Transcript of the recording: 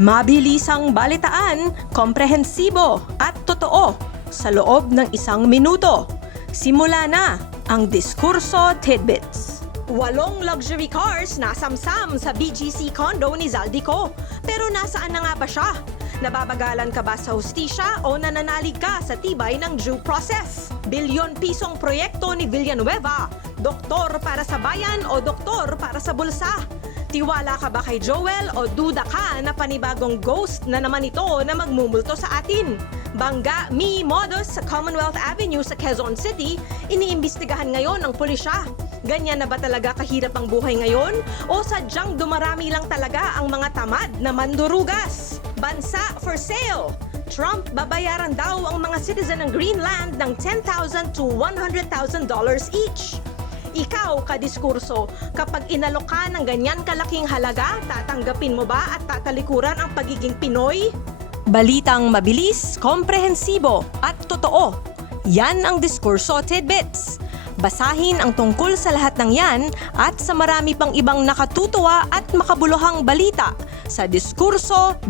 Mabilisang balitaan, komprehensibo at totoo sa loob ng 1 minuto. Simula na ang Diskurso Tidbits. 8 luxury cars nasamsam sa BGC condo ni Zaldico. Pero nasaan na nga ba siya? Nababagalan ka ba sa hustisya o nananalig ka sa tibay ng due process? Bilyon-pisong proyekto ni Villanueva, doktor para sa bayan o doktor para sa bulsa? Tiwala ka ba kay Joel o duda ka na panibagong ghost na naman ito na magmumulto sa atin? Bangga mi modus sa Commonwealth Avenue sa Quezon City, iniimbestigahan ngayon ng pulisya. Ganyan na ba talaga kahirap ang buhay ngayon? O sadyang dumarami lang talaga ang mga tamad na mandurugas? Bansa for sale! Trump babayaran daw ang mga citizen ng Greenland ng $10,000 to $100,000 each. Ikaw, kadiskurso, kapag inalok ka ng ganyan kalaking halaga, tatanggapin mo ba at tatalikuran ang pagiging Pinoy? Balitang mabilis, komprehensibo at totoo. Yan ang Diskurso Tidbits. Basahin ang tungkol sa lahat ng yan at sa marami pang ibang nakatutuwa at makabuluhang balita sa diskurso.ph.